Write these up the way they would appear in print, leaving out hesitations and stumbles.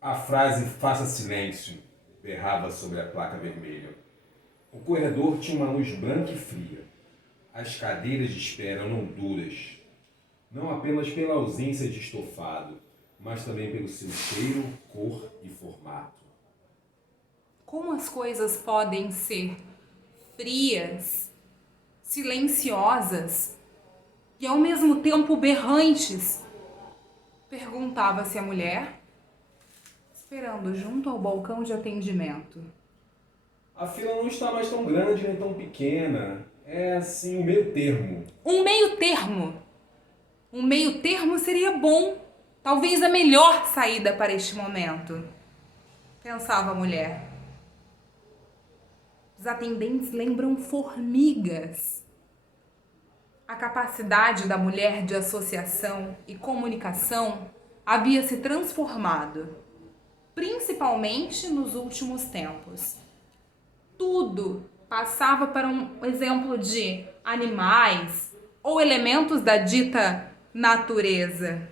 A frase "faça silêncio" berrava sobre a placa vermelha. O corredor tinha uma luz branca e fria. As cadeiras de espera eram duras, não apenas pela ausência de estofado, mas também pelo seu cheiro, cor e formato. Como as coisas podem ser frias, silenciosas e ao mesmo tempo berrantes? Perguntava-se a mulher, esperando junto ao balcão de atendimento. A fila não está mais tão grande nem tão pequena. É assim um meio termo. Um meio termo. Um meio termo seria bom. Talvez a melhor saída para este momento, pensava a mulher. Os atendentes lembram formigas. A capacidade da mulher de associação e comunicação havia se transformado, principalmente nos últimos tempos. Tudo passava para um exemplo de animais ou elementos da dita natureza.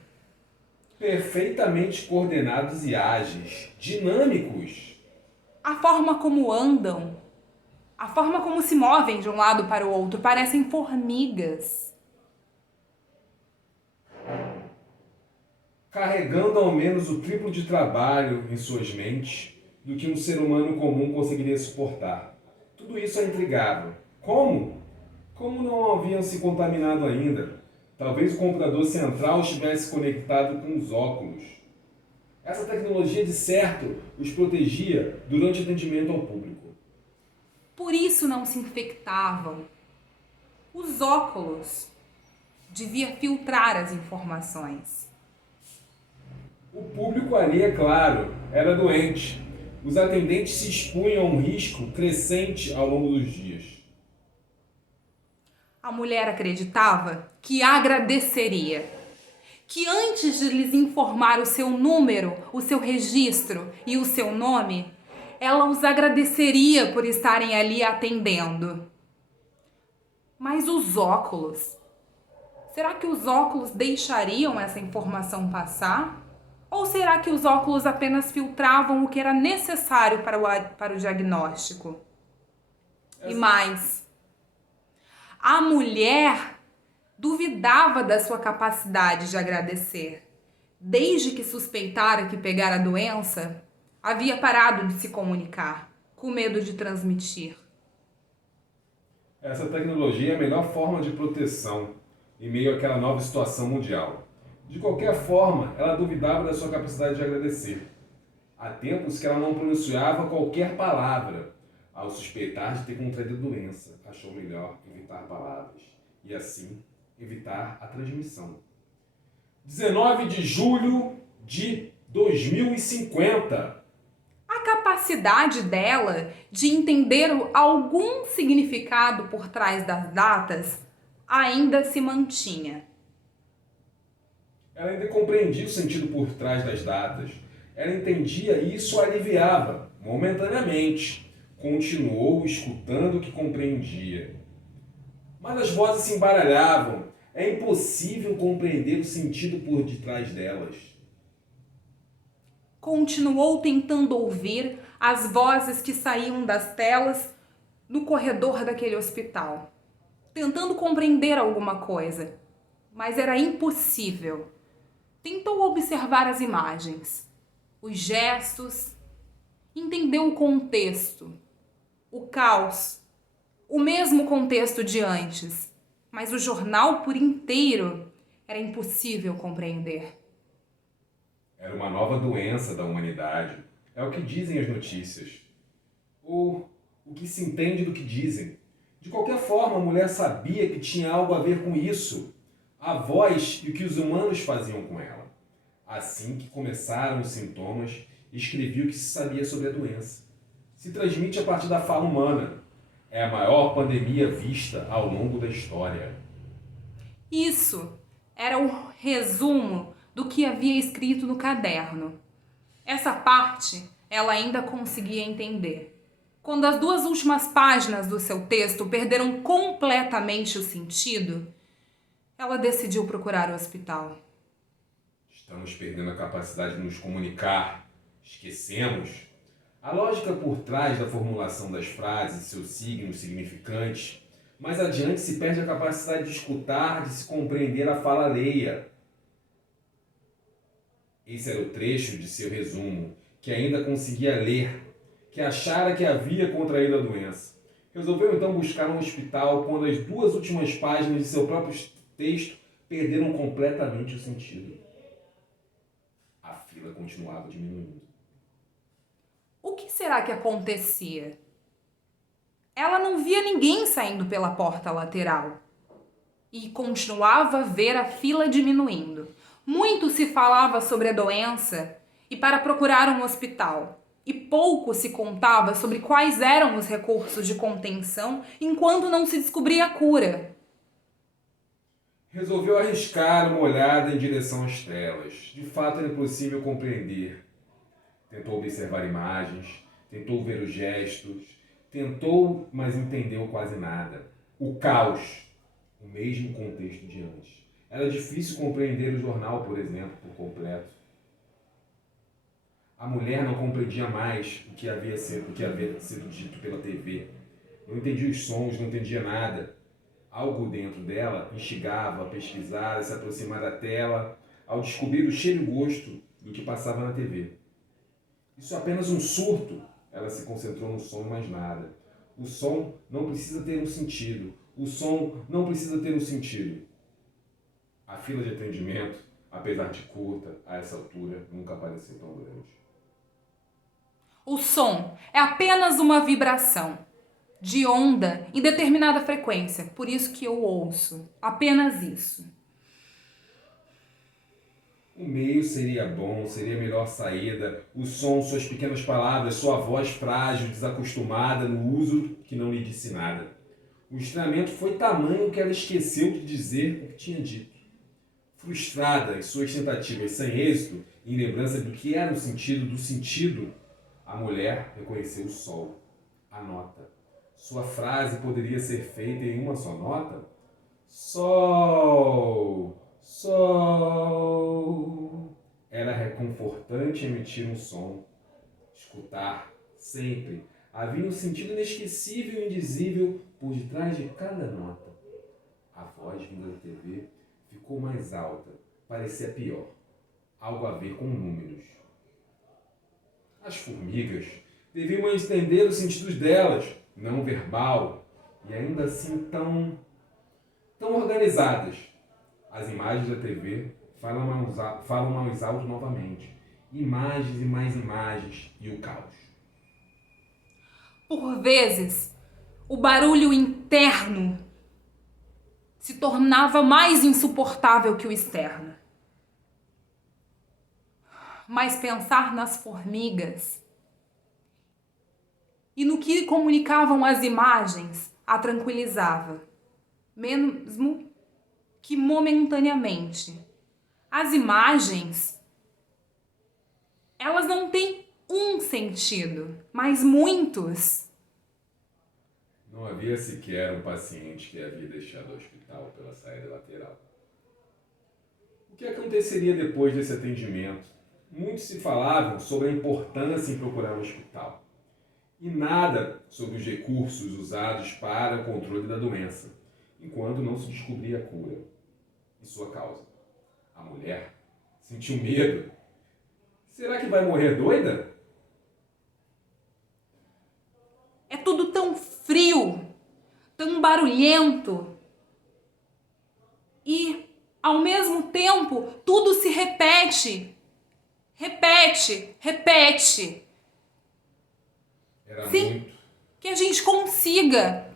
Perfeitamente coordenados e ágeis, dinâmicos. A forma como andam, a forma como se movem de um lado para o outro, parecem formigas. Carregando ao menos o triplo de trabalho em suas mentes do que um ser humano comum conseguiria suportar. Tudo isso é intrigável. Como? Como não haviam se contaminado ainda? Talvez o computador central estivesse conectado com os óculos. Essa tecnologia, de certo, os protegia durante o atendimento ao público. Por isso não se infectavam. Os óculos devia filtrar as informações. O público ali, é claro, era doente. Os atendentes se expunham a um risco crescente ao longo dos dias. A mulher acreditava que agradeceria, que antes de lhes informar o seu número, o seu registro e o seu nome, ela os agradeceria por estarem ali atendendo. Mas os óculos? Será que os óculos deixariam essa informação passar? Ou será que os óculos apenas filtravam o que era necessário para o diagnóstico? E mais, a mulher duvidava da sua capacidade de agradecer. Desde que suspeitara que pegara a doença, havia parado de se comunicar, com medo de transmitir. Essa tecnologia é a melhor forma de proteção em meio àquela nova situação mundial. De qualquer forma, ela duvidava da sua capacidade de agradecer. Há tempos que ela não pronunciava qualquer palavra. Ao suspeitar de ter contraído a doença, achou melhor evitar palavras e, assim, evitar a transmissão. 19 de julho de 2050. A capacidade dela de entender algum significado por trás das datas ainda se mantinha. Ela ainda compreendia o sentido por trás das datas. Ela entendia e isso a aliviava, momentaneamente. Continuou escutando o que compreendia. Mas as vozes se embaralhavam. É impossível compreender o sentido por detrás delas. Continuou tentando ouvir as vozes que saíam das telas no corredor daquele hospital, tentando compreender alguma coisa, mas era impossível. Tentou observar as imagens, os gestos, entendeu o contexto, o caos, o mesmo contexto de antes, mas o jornal por inteiro era impossível compreender. Era uma nova doença da humanidade. É o que dizem as notícias. Ou o que se entende do que dizem. De qualquer forma, a mulher sabia que tinha algo a ver com isso. A voz e o que os humanos faziam com ela. Assim que começaram os sintomas, escrevi o que se sabia sobre a doença. Se transmite a partir da fala humana. É a maior pandemia vista ao longo da história. Isso era o resumo do que havia escrito no caderno. Essa parte ela ainda conseguia entender. Quando as duas últimas páginas do seu texto perderam completamente o sentido, ela decidiu procurar o hospital. Estamos perdendo a capacidade de nos comunicar. Esquecemos a lógica por trás da formulação das frases, seus signos significantes. Mais adiante se perde a capacidade de escutar, de se compreender a fala alheia. Esse era o trecho de seu resumo, que ainda conseguia ler, que achara que havia contraído a doença. Resolveu então buscar um hospital quando as 2 últimas páginas de seu próprio texto perderam completamente o sentido. A fila continuava diminuindo. O que será que acontecia? Ela não via ninguém saindo pela porta lateral e continuava a ver a fila diminuindo. Muito se falava sobre a doença e para procurar um hospital, e pouco se contava sobre quais eram os recursos de contenção enquanto não se descobria a cura. Resolveu arriscar uma olhada em direção às telas. De fato, era impossível compreender. Tentou observar imagens, tentou ver os gestos, tentou, mas entendeu quase nada. O caos, o mesmo contexto de antes. Era difícil compreender o jornal, por exemplo, por completo. A mulher não compreendia mais o que havia sido dito pela TV. Não entendia os sons, não entendia nada. Algo dentro dela instigava a pesquisar, a se aproximar da tela, ao descobrir o cheiro e o gosto do que passava na TV. Isso é apenas um surto. Ela se concentrou no som e mais nada. O som não precisa ter um sentido. O som não precisa ter um sentido. A fila de atendimento, apesar de curta, a essa altura, nunca pareceu tão grande. O som é apenas uma vibração de onda em determinada frequência, por isso que eu ouço. Apenas isso. O meio seria bom, seria a melhor saída. O som, suas pequenas palavras, sua voz frágil, desacostumada no uso que não lhe disse nada. O estranhamento foi tamanho que ela esqueceu de dizer o que tinha dito. Frustrada em suas tentativas sem êxito, em lembrança do que era o sentido do sentido, a mulher reconheceu o sol, a nota. Sua frase poderia ser feita em uma só nota? Sol, sol. Era reconfortante emitir um som. Escutar, sempre. Havia um sentido inesquecível e indizível por detrás de cada nota. A voz vinda da TV ficou mais alta, parecia pior. Algo a ver com números. As formigas deviam entender os sentidos delas, não verbal, e ainda assim tão organizadas. As imagens da TV falam mais alto novamente. Imagens e mais imagens e o caos. Por vezes, o barulho interno se tornava mais insuportável que o externo. Mas pensar nas formigas e no que comunicavam as imagens a tranquilizava, mesmo que momentaneamente. As imagens, elas não têm um sentido, mas muitos. Não havia sequer um paciente que havia deixado o hospital pela saída lateral. O que aconteceria depois desse atendimento? Muito se falavam sobre a importância em procurar um hospital. E nada sobre os recursos usados para o controle da doença, enquanto não se descobria a cura e sua causa. A mulher sentiu medo. Será que vai morrer doida? É tudo tão frio, tão barulhento. E, ao mesmo tempo, tudo se repete. Repete. Era Sem muito. que a gente consiga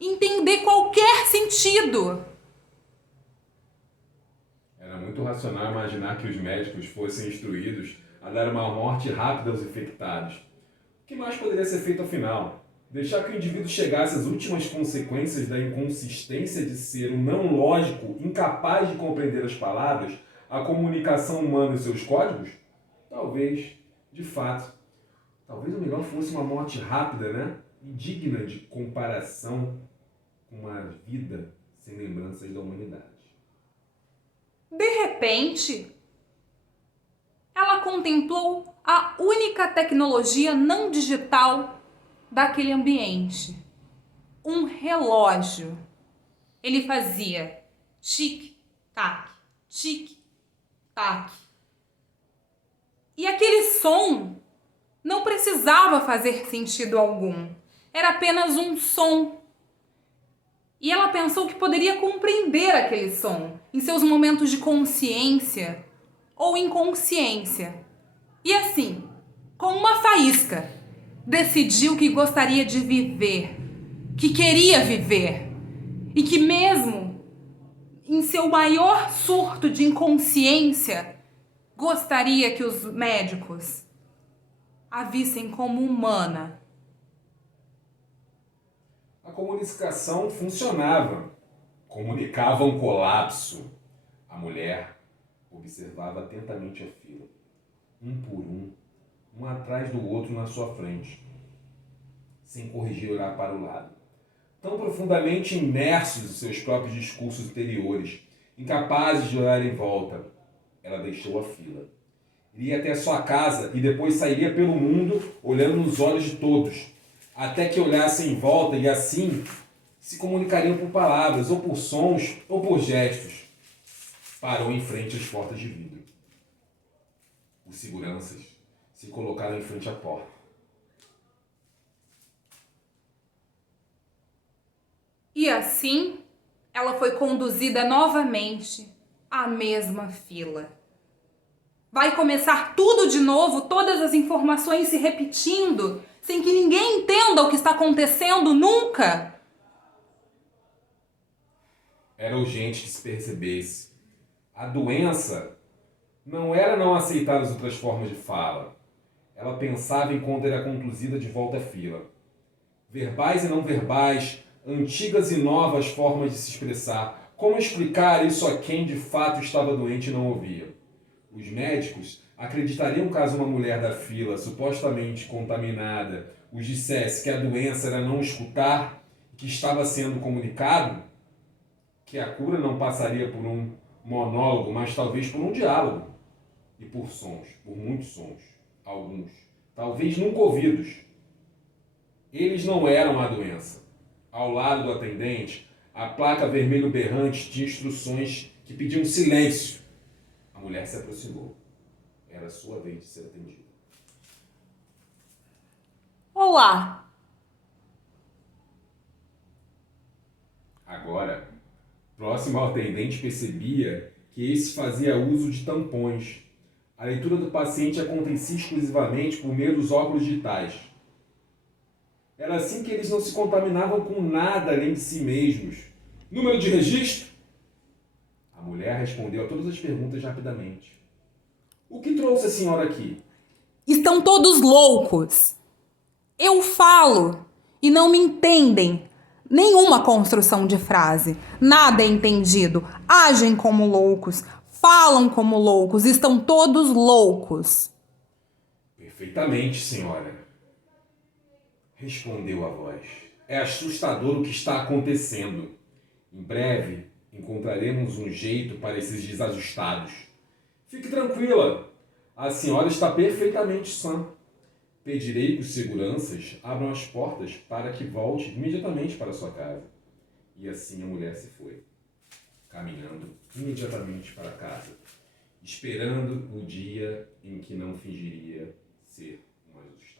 entender qualquer sentido. Era muito racional imaginar que os médicos fossem instruídos a dar uma morte rápida aos infectados. O que mais poderia ser feito afinal? Deixar que o indivíduo chegasse às últimas consequências da inconsistência de ser um não lógico, incapaz de compreender as palavras, a comunicação humana e seus códigos? Talvez, de fato. Talvez o melhor fosse uma morte rápida, né? E digna de comparação com uma vida sem lembranças da humanidade. De repente, ela contemplou a única tecnologia não digital daquele ambiente. Um relógio. Ele fazia tic-tac, tic-tac. E aquele som não precisava fazer sentido algum. Era apenas um som. E ela pensou que poderia compreender aquele som em seus momentos de consciência ou inconsciência. E assim, com uma faísca, decidiu que gostaria de viver, que queria viver, e que mesmo em seu maior surto de inconsciência, gostaria que os médicos a vissem como humana. A comunicação funcionava. Comunicava um colapso. A mulher observava atentamente a fila, um por um atrás do outro na sua frente, sem corrigir olhar para o lado. Tão profundamente imersos em seus próprios discursos interiores, incapazes de olhar em volta, ela deixou a fila. Iria até sua casa e depois sairia pelo mundo olhando nos olhos de todos, até que olhassem em volta e assim se comunicariam por palavras, ou por sons, ou por gestos. Parou em frente às portas de vidro. Os seguranças se colocaram em frente à porta. E assim, ela foi conduzida novamente à mesma fila. Vai começar tudo de novo, todas as informações se repetindo, sem que ninguém entenda o que está acontecendo nunca. Era urgente que se percebesse. A doença não era não aceitar as outras formas de fala. Ela pensava enquanto era conduzida de volta à fila. Verbais e não verbais, antigas e novas formas de se expressar. Como explicar isso a quem de fato estava doente e não ouvia? Os médicos acreditariam caso uma mulher da fila, supostamente contaminada, os dissesse que a doença era não escutar, que estava sendo comunicado? Que a cura não passaria por um monólogo, mas talvez por um diálogo. E por sons, por muitos sons, alguns, talvez nunca ouvidos. Eles não eram a doença. Ao lado do atendente, a placa vermelho berrante de instruções que pediam silêncio. A mulher se aproximou. Era sua vez de ser atendida. Olá! Agora, próximo ao atendente percebia que esse fazia uso de tampões. A leitura do paciente acontecia exclusivamente por meio dos óculos digitais. Era assim que eles não se contaminavam com nada além de si mesmos. Número de registro? A mulher respondeu a todas as perguntas rapidamente. O que trouxe a senhora aqui? Estão todos loucos. Eu falo e não me entendem. Nenhuma construção de frase. Nada é entendido. Agem como loucos. Falam como loucos. Estão todos loucos. Perfeitamente, senhora. Respondeu a voz. É assustador o que está acontecendo. Em breve encontraremos um jeito para esses desajustados. Fique tranquila. A senhora está perfeitamente sã. Pedirei que os seguranças abram as portas para que volte imediatamente para sua casa. E assim a mulher se foi, caminhando imediatamente para casa, esperando o dia em que não fingiria ser uma justiça.